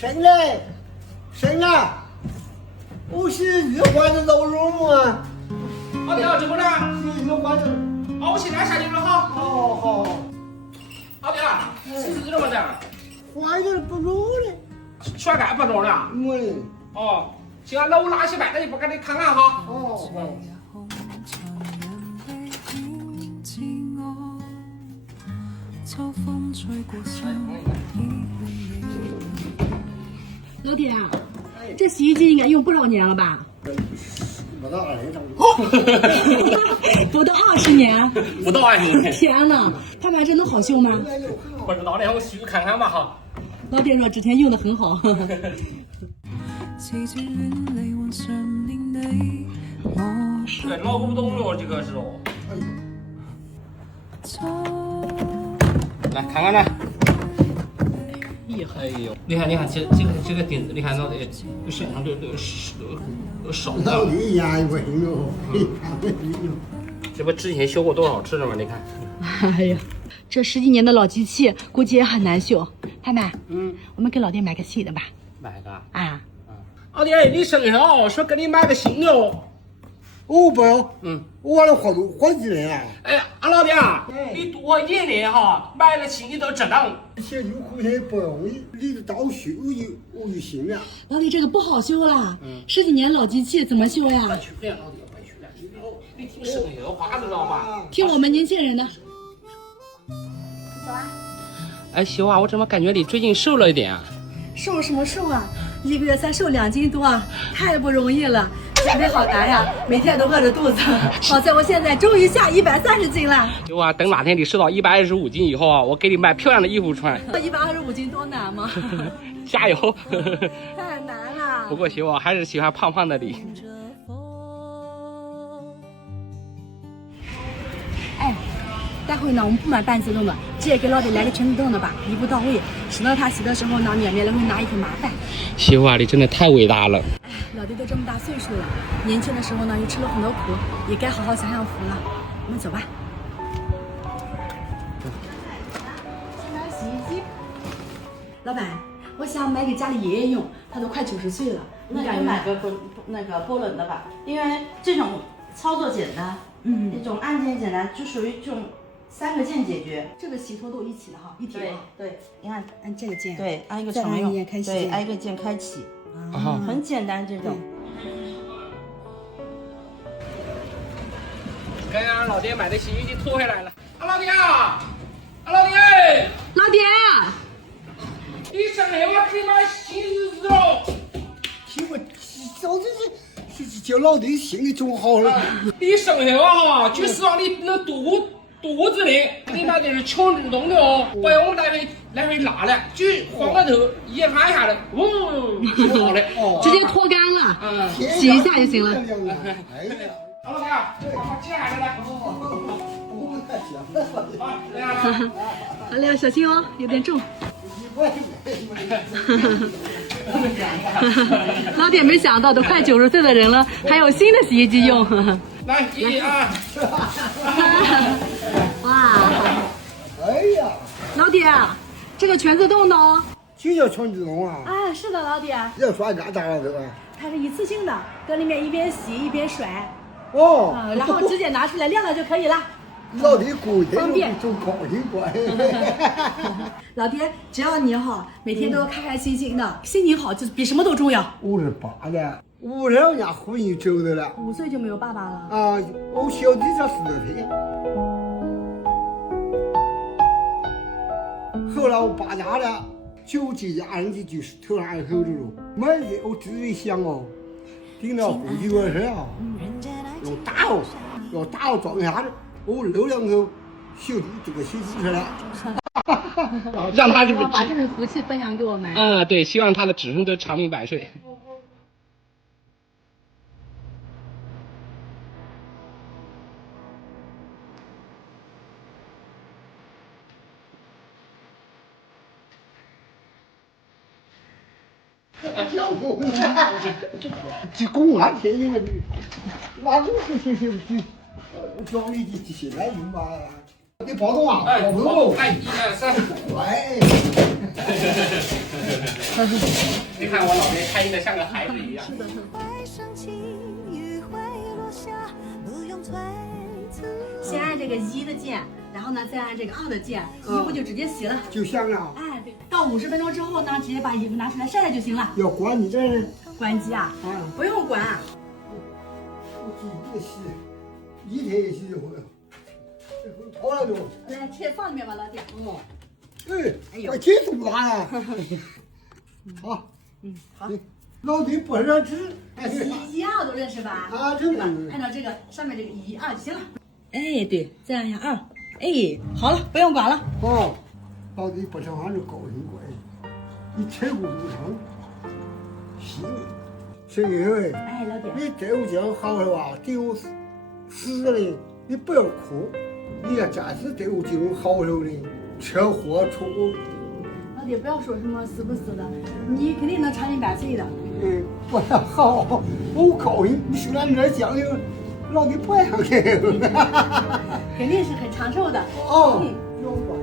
谁嘞？谁呢？我是热瓜子肉肉嘛。好的，这不呢？热瓜子。哦，我现在下去了哈。好。好的，是这么的。坏点不肉嘞。全干不着了。没嘞。哦，行啊，那我拿去卖，那你不赶紧看看哈。哦。老爹，这洗衣机应该用不少年了吧？不到20年。不到20年。不到20年。天哪，他们这能好修吗？不知道呢，我去看看吧哈。老爹说之前用的很好。对，老古董了，这个是哦。来看看来。哎呦，你看，这个钉子，你看到这身上都烧的。老李呀，不行哟。这不之前修过多少次了吗？你看。哎呀，这10几年的老机器，估计也很难修。盼盼，我们给老爹买个新的吧。买个啊。老爹，你生日哦，说给你买个新的哦。哦不，我的好几年了。哎呀，老爹，你多一年哈，买了新的都值当。这有回来不容易，你到修我就行了。老爹，这个不好修了，10几年老机器怎么修呀？快去了，老爹，快去了！你听生意的话知道吧？听我们年轻人的。走啊！哎，媳妇啊，我怎么感觉你最近瘦了一点啊？瘦什么瘦啊？1个月才瘦2斤多，太不容易了，减肥好难呀，每天都饿着肚子。好在我现在终于下130斤了。媳妇啊，等哪天你瘦到125斤以后啊，我给你买漂亮的衣服穿。125斤多难吗？加油！太难了。不过媳妇还是喜欢胖胖的你。哎，待会呢，我们不买半自动的，直接给老爹来个全自动的吧，一步到位，省得他洗的时候呢，免得会拿一挺麻烦。媳妇啊，你真的太伟大了。哎，老爹都这么大岁数了，年轻的时候呢又吃了很多苦，也该好好享享福了。我们走吧。先买洗衣机。老板，我想买给家里爷爷用，他都快90岁了。那就买个波轮的吧，因为这种操作简单，那种按键简单，就属于这种3个键解决。这个洗脱都一起的哈，一体的。对，你看按这个键，对，按一个再常用，按一键开启，对，按一个键开启，很简单这种。刚刚老爹买的洗衣机拖回来了。老爹啊，老爹，老爹，你生日我给你买新日子喽。听我小子这叫老弟心里总好了。你生日啊，就希望你能肚子里，给你买的是全自动的哦，不然我们来回拉了，就晃个头，一按一下的，就好了。直接脱干了，洗一下就行了。哎呀，老爹啊，把接下来来。好嘞，小心哦，有点重。老爹没想到，都快90岁的人了，还有新的洗衣机用。来1、2。哇！哎呀，老爹，这个全自动的哦。就叫全自动啊！啊，是的，老爹，要刷干咋了对吧？它是一次性的，搁里面一边洗一边甩，哦，然后直接拿出来晾了就可以了。老弟过天方便就高兴乖。老爹，只要你好，每天都开开心心的，心情好就比什么都重要。 58了，50人家婚姻走的了。 5岁就没有爸爸了。啊，我小弟才4岁。后来我搬家了，就这家人就是头上一口子了。没事，我自己想哦，顶到回去的时候，要打我撞下子，我漏2口，小弟这个心思了。让他就是把这份福气分享给我们。对，希望他的子孙都长命百岁。这公安天津的，那我叫你的现在用吧。你包动啊？哎，包动。来1、2、3。哎。你看我老爹开心的像个孩子一样。是的。先按这个1的键，然后呢再按这个2的键，衣服就直接洗了。就香了。哎，对，到50分钟之后呢，直接把衣服拿出来晒晒就行了。要关你这儿？关机啊？不用关。我自己洗，一天也洗一回，好了都。来，切放里面吧，老弟。哦。哎，快进肚子了。好。好。老弟不认识。 1、2都认识吧？啊，真的。按照这个上面这个1、2就行了。哎，对，再按一下2。哎，好了，不用管了。哦，老弟不吃饭就高兴过来，你吃骨头肠，行。是因为，哎，老弟，你这酒好了吧？酒死了，你不要哭，你要暂时这酒好了的，车祸出。老弟，不要说什么死不死的，你肯定能长命百岁的。我要好，我高兴。虽然这讲究，老弟不让给。肯定是很长寿的。哦，有关。